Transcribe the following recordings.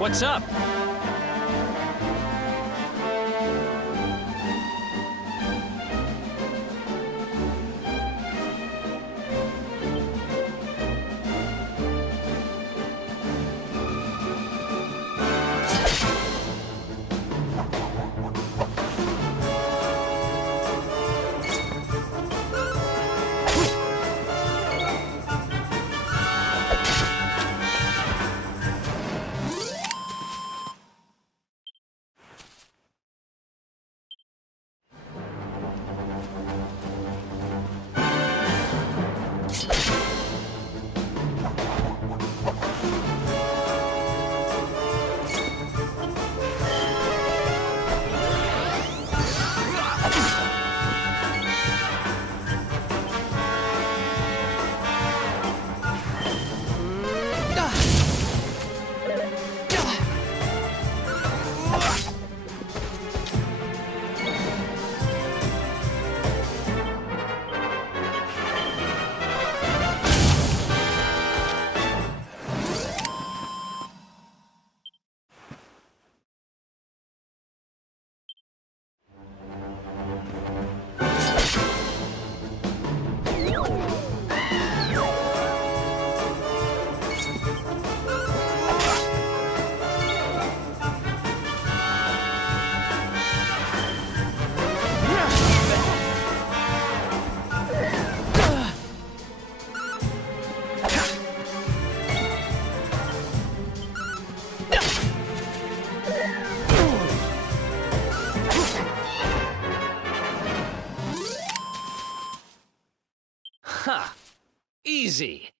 What's up? Ha! Easy.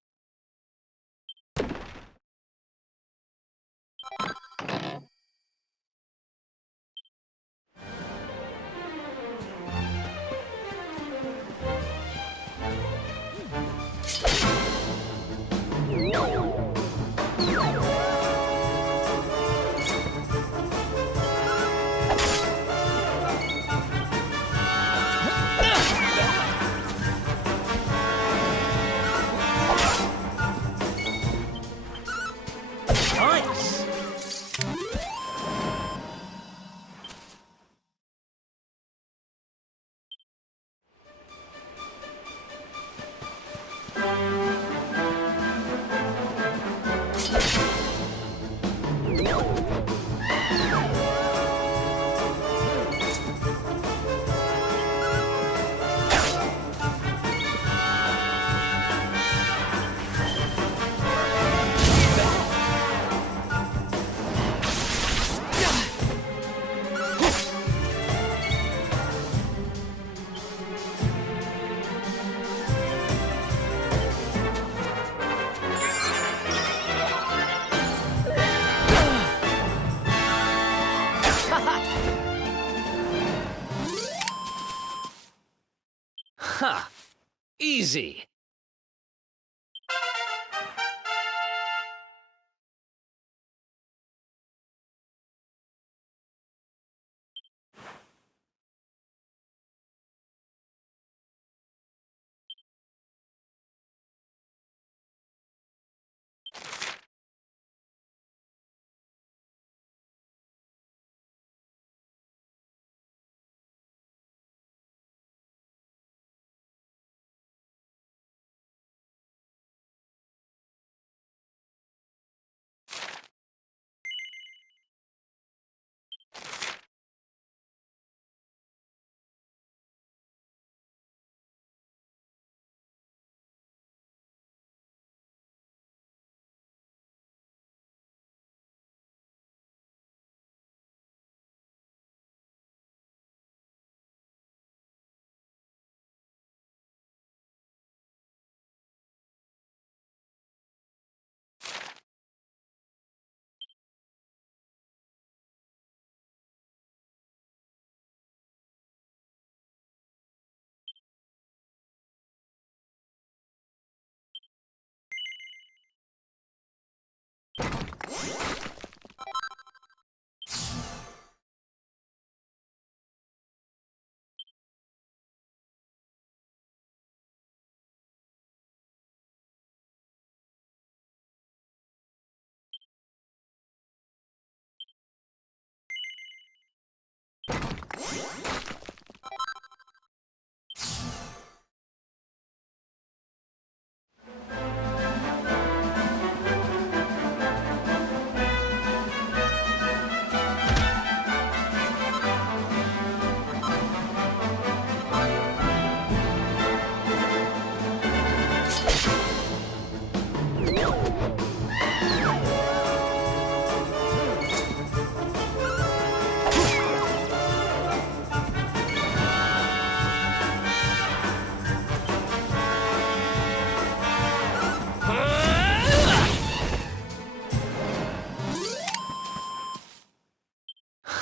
Nice! Ha! Easy.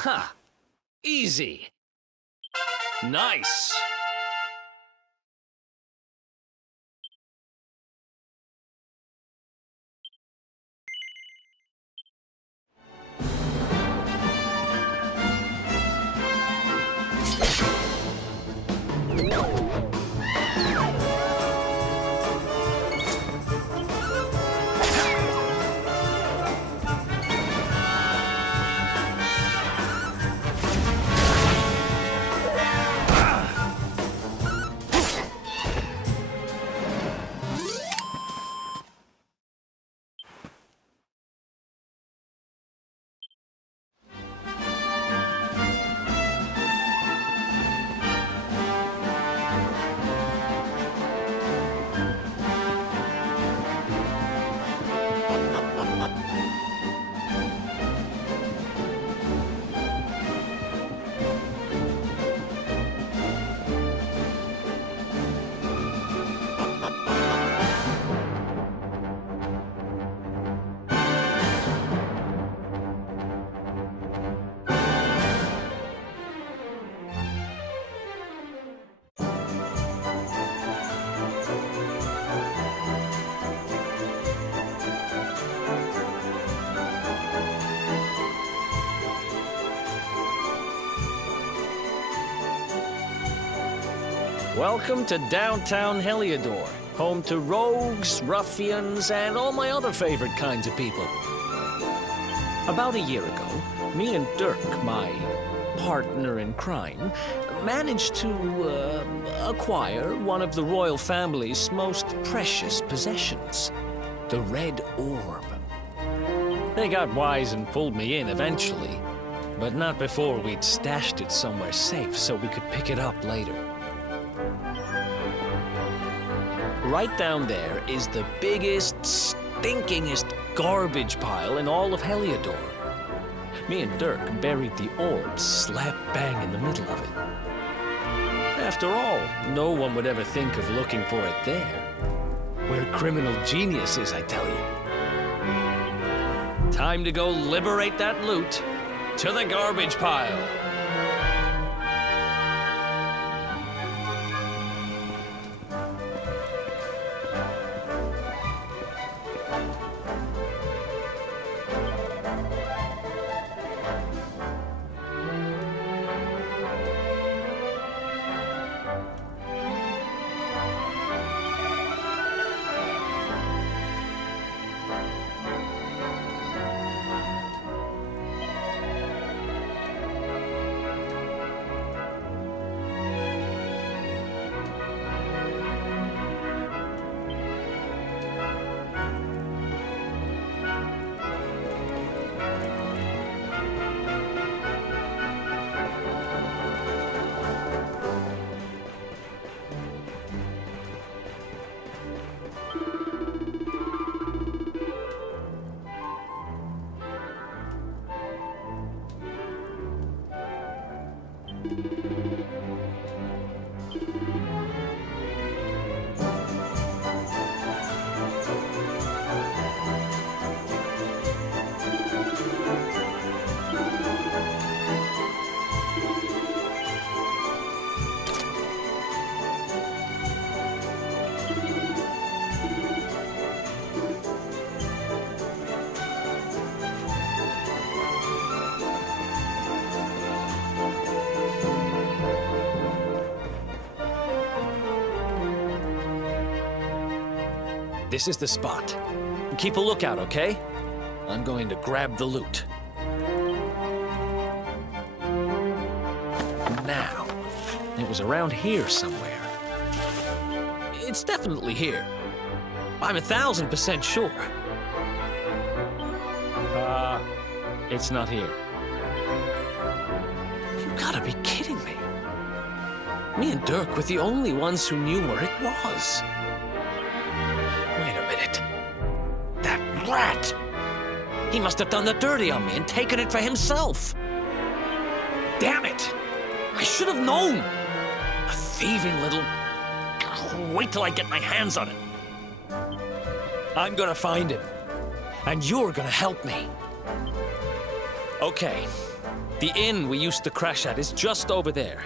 Ha! Easy. Nice. Welcome to downtown Heliodor, home to rogues, ruffians, and all my other favorite kinds of people. About a year ago, me and Dirk, my partner in crime, managed to acquire one of the royal family's most precious possessions, the Red Orb. They got wise and pulled me in eventually, but not before we'd stashed it somewhere safe so we could pick it up later. Right down there is the biggest, stinkingest garbage pile in all of Heliodor. Me and Dirk buried the orb slap bang in the middle of it. After all, no one would ever think of looking for it there. We're criminal geniuses, I tell you. Time to go liberate that loot to the garbage pile. This is the spot. Keep a lookout, okay? I'm going to grab the loot. Now, it was around here somewhere. It's definitely here. I'm 1,000% sure. It's not here. You gotta be kidding me. Me and Dirk were the only ones who knew where it was. Wait a minute. That rat! He must have done the dirty on me and taken it for himself. Damn it! I should have known! A thieving little... Wait till I get my hands on it. I'm gonna find him. And you're gonna help me. Okay. The inn we used to crash at is just over there.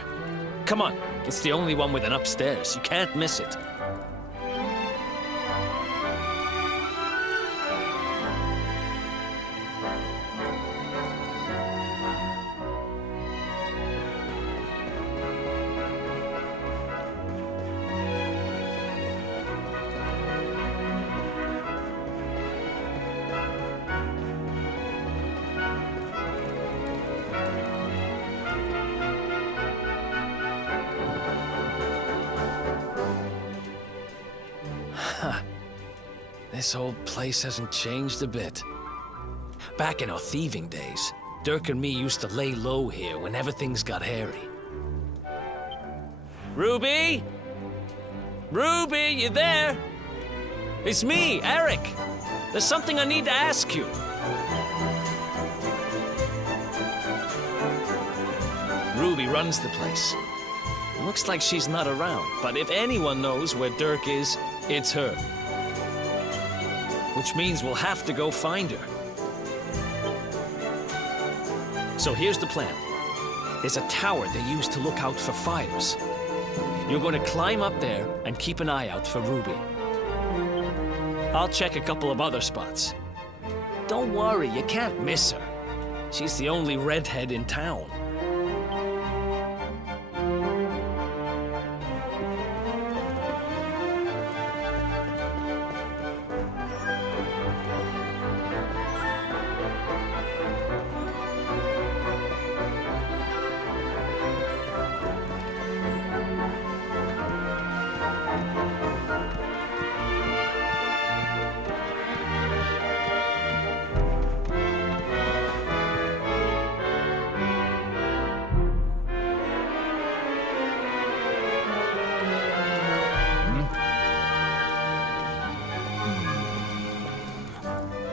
Come on, it's the only one with an upstairs. You can't miss it. This old place hasn't changed a bit. Back in our thieving days, Dirk and me used to lay low here whenever things got hairy. Ruby? Ruby, you there? It's me, Eric. There's something I need to ask you. Ruby runs the place. Looks like she's not around, but if anyone knows where Dirk is, it's her. Which means we'll have to go find her. So here's the plan. There's a tower they use to look out for fires. You're going to climb up there and keep an eye out for Ruby. I'll check a couple of other spots. Don't worry, you can't miss her. She's the only redhead in town.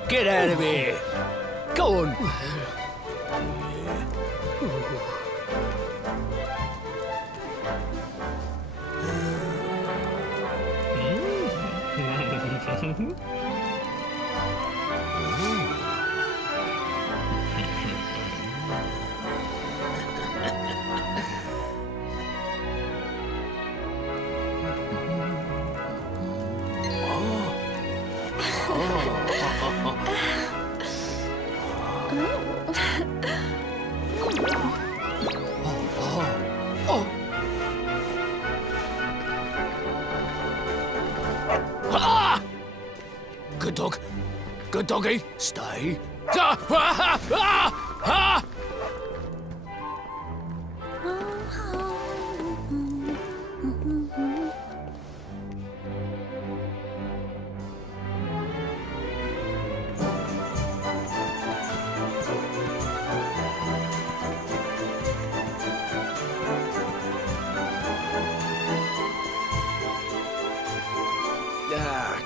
Get out of here! Go on! Good dog. Good doggy. Stay.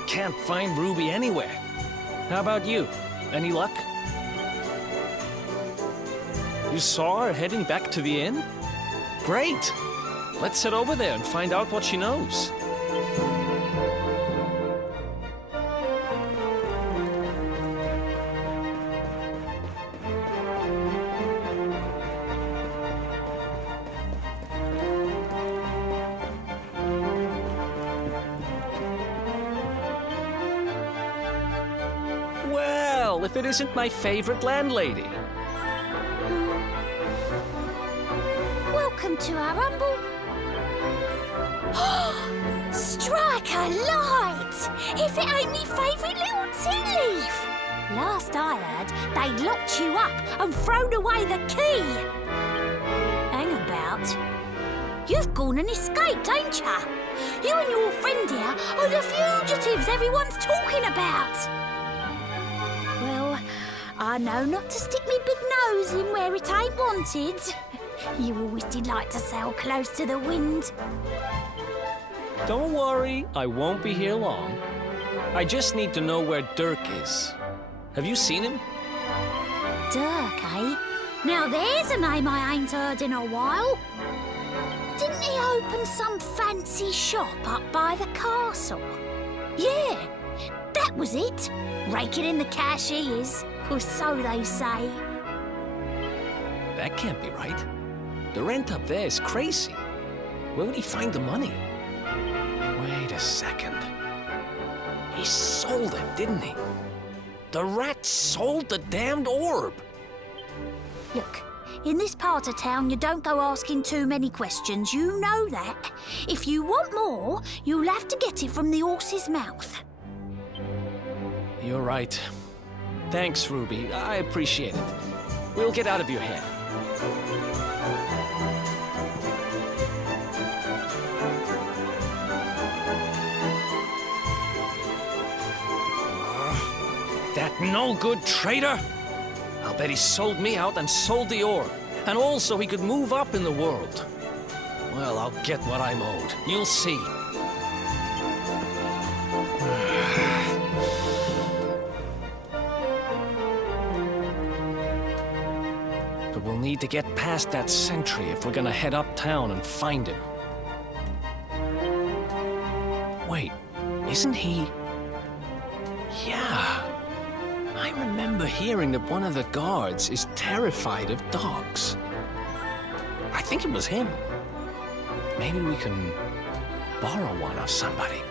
Can't find Ruby anywhere. How about you? Any luck? You saw her heading back to the inn? Great! Let's head over there and find out what she knows. Well, if it isn't my favorite landlady. Welcome to our humble... Strike a light! If it ain't me favourite little tea leaf! Last I heard, they'd locked you up and thrown away the key. Hang about. You've gone and escaped, ain't ya? You and your friend here are the fugitives everyone's talking about. Well, I know not to stick me big nose in where it ain't wanted. You always did like to sail close to the wind. Don't worry, I won't be here long. I just need to know where Dirk is. Have you seen him? Dirk, eh? Now there's a name I ain't heard in a while. Didn't he open some fancy shop up by the castle? Yeah, that was it. Raking in the cash he is, or so they say. That can't be right. The rent up there is crazy. Where would he find the money? Wait a second. He sold it, didn't he? The rat sold the damned orb. Look, in this part of town, you don't go asking too many questions. You know that. If you want more, you'll have to get it from the horse's mouth. You're right. Thanks, Ruby. I appreciate it. We'll get out of your hair. That no-good traitor! I'll bet he sold me out and sold the orb. And also he could move up in the world. Well, I'll get what I'm owed. You'll see. But we'll need to get past that sentry if we're gonna head uptown and find him. Wait, isn't he... Yeah. I remember hearing that one of the guards is terrified of dogs. I think it was him. Maybe we can borrow one of somebody.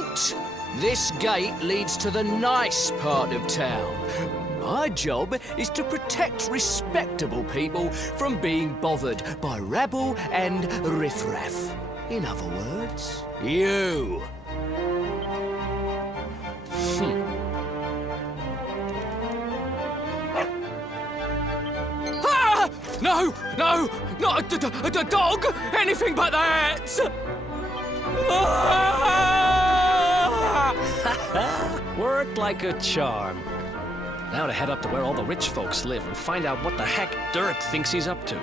Halt! This gate leads to the nice part of town. My job is to protect respectable people from being bothered by rabble and riffraff. In other words, you. Ah! No, not a dog! Anything but that! Worked like a charm. Now to head up to where all the rich folks live and find out what the heck Dirk thinks he's up to.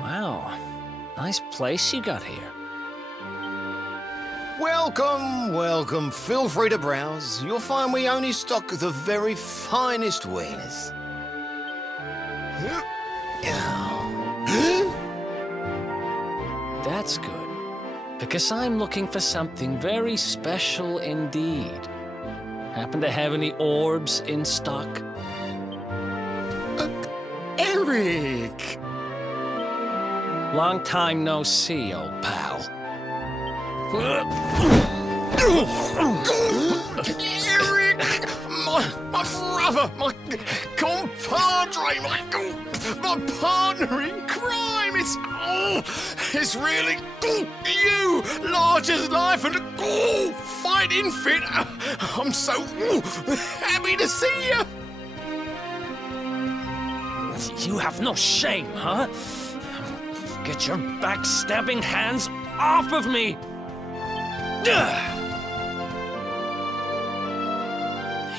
Wow, nice place you got here. Welcome, welcome. Feel free to browse. You'll find we only stock the very finest wares. That's good, because I'm looking for something very special indeed. Happen to have any orbs in stock? Eric! Long time no see, old pal. Eric! My brother, my compadre, my partner in crime! It's really you, large as life and fighting fit. I'm so happy to see you. You have no shame, huh? Get your backstabbing hands off of me!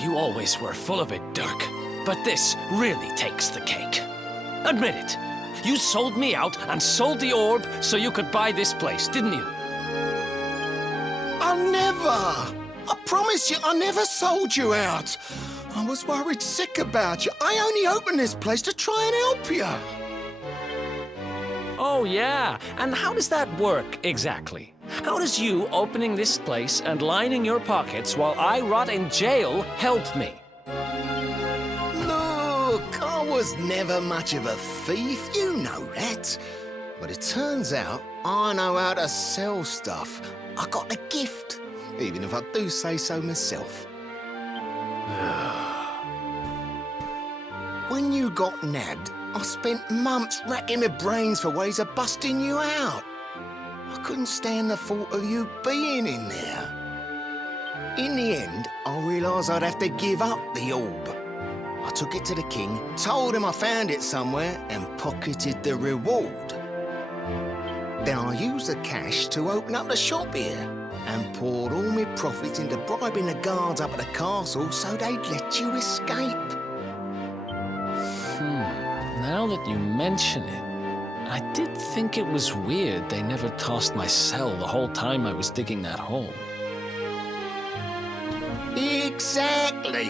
You always were full of it, Dirk, but this really takes the cake. Admit it. You sold me out and sold the orb so you could buy this place, didn't you? I never! I promise you, I never sold you out. I was worried sick about you. I only opened this place to try and help you. Oh, yeah. And how does that work, exactly? How does you opening this place and lining your pockets while I rot in jail help me? Look, I was never much of a thief, you know that. But it turns out I know how to sell stuff. I got a gift, even if I do say so myself. When you got nabbed, I spent months racking my brains for ways of busting you out. I couldn't stand the thought of you being in there. In the end, I realised I'd have to give up the orb. I took it to the king, told him I found it somewhere, and pocketed the reward. Then I used the cash to open up the shop here, and poured all my profits into bribing the guards up at the castle so they'd let you escape. Now that you mention it, I did think it was weird they never tossed my cell the whole time I was digging that hole. Exactly!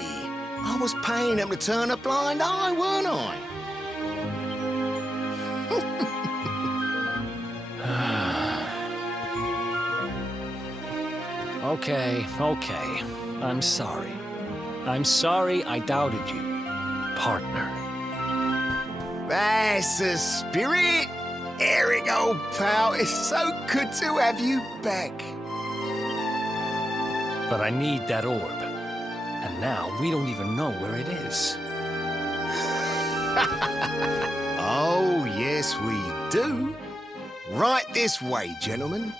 I was paying them to turn a blind eye, weren't I? Okay. I'm sorry. I'm sorry I doubted you, partner. That's the spirit! Eric, old pal, it's so good to have you back. But I need that orb. And now we don't even know where it is. Oh, yes, we do. Right this way, gentlemen.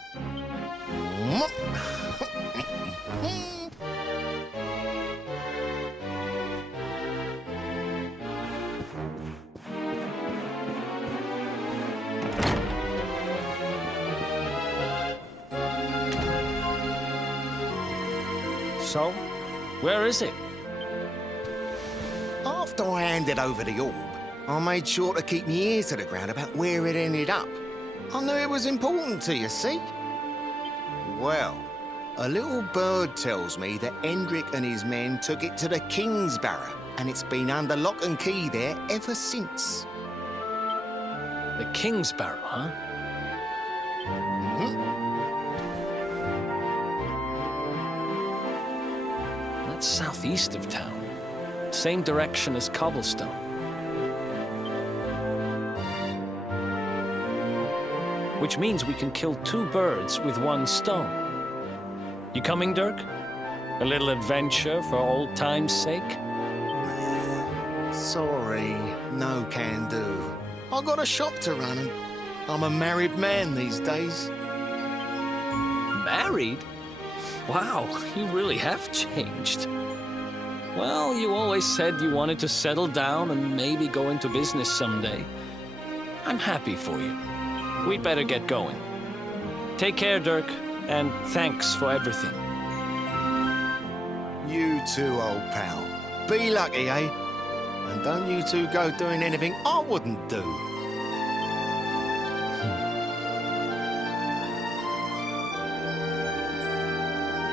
So, where is it? After I handed over the orb, I made sure to keep my ears to the ground about where it ended up. I knew it was important to you, see? Well, a little bird tells me that Hendrik and his men took it to the King's Barrow, and it's been under lock and key there ever since. The King's Barrow, huh? That's southeast of town. Same direction as Cobblestone. Which means we can kill two birds with one stone. You coming, Dirk? A little adventure for old time's sake? Sorry, no can do. I got a shop to run and I'm a married man these days. Married? Wow, you really have changed. Well, you always said you wanted to settle down and maybe go into business someday. I'm happy for you. We'd better get going. Take care, Dirk, and thanks for everything. You too, old pal. Be lucky, eh? And don't you two go doing anything I wouldn't do.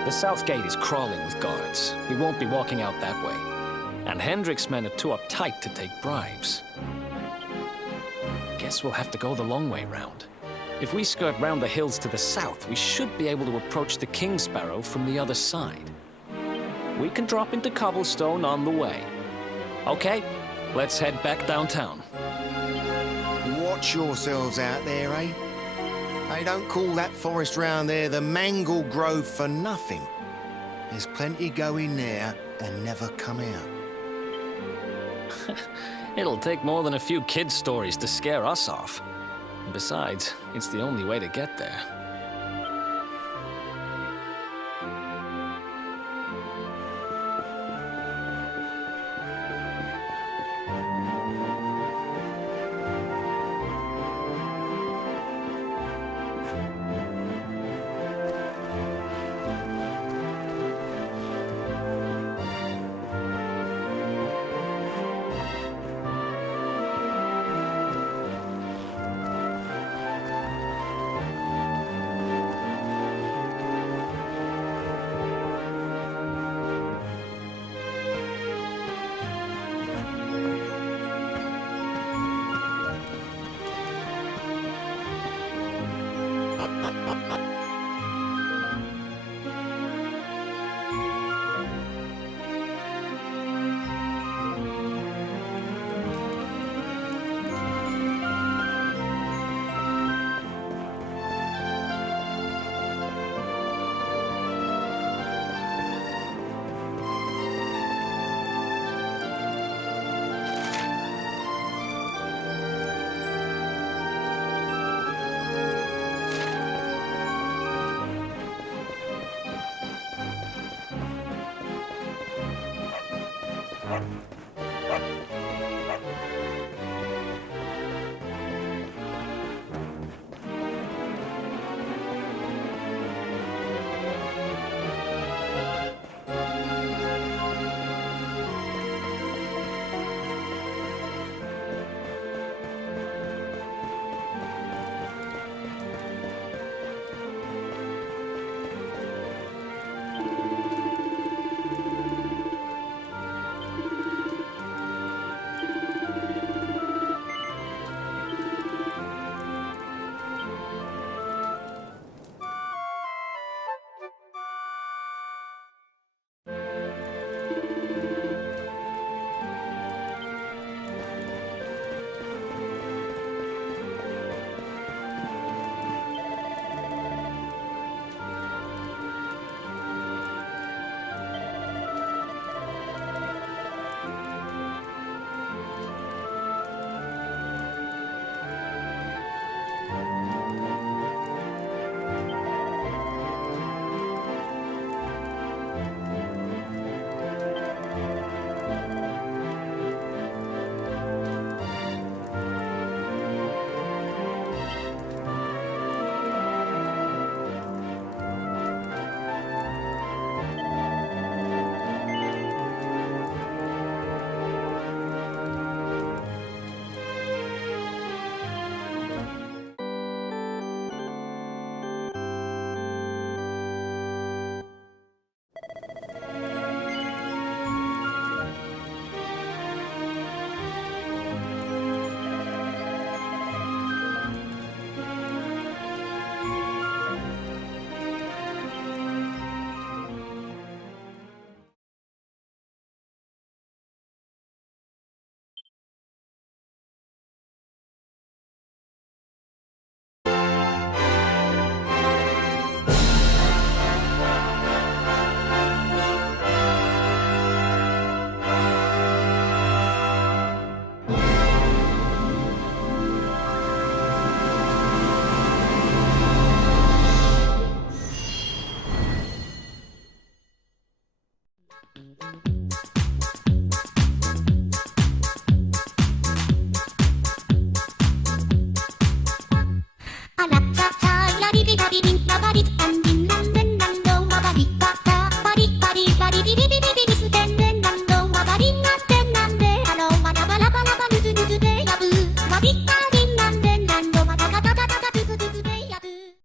The south gate is crawling with guards. We won't be walking out that way. And Hendrik's men are too uptight to take bribes. Guess we'll have to go the long way round. If we skirt round the hills to the south, we should be able to approach the King's Barrow from the other side. We can drop into Cobblestone on the way. Okay, let's head back downtown. Watch yourselves out there, eh? They don't call that forest round there the Mangle Grove for nothing. There's plenty go in there and never come out. It'll take more than a few kid stories to scare us off. And besides, it's the only way to get there.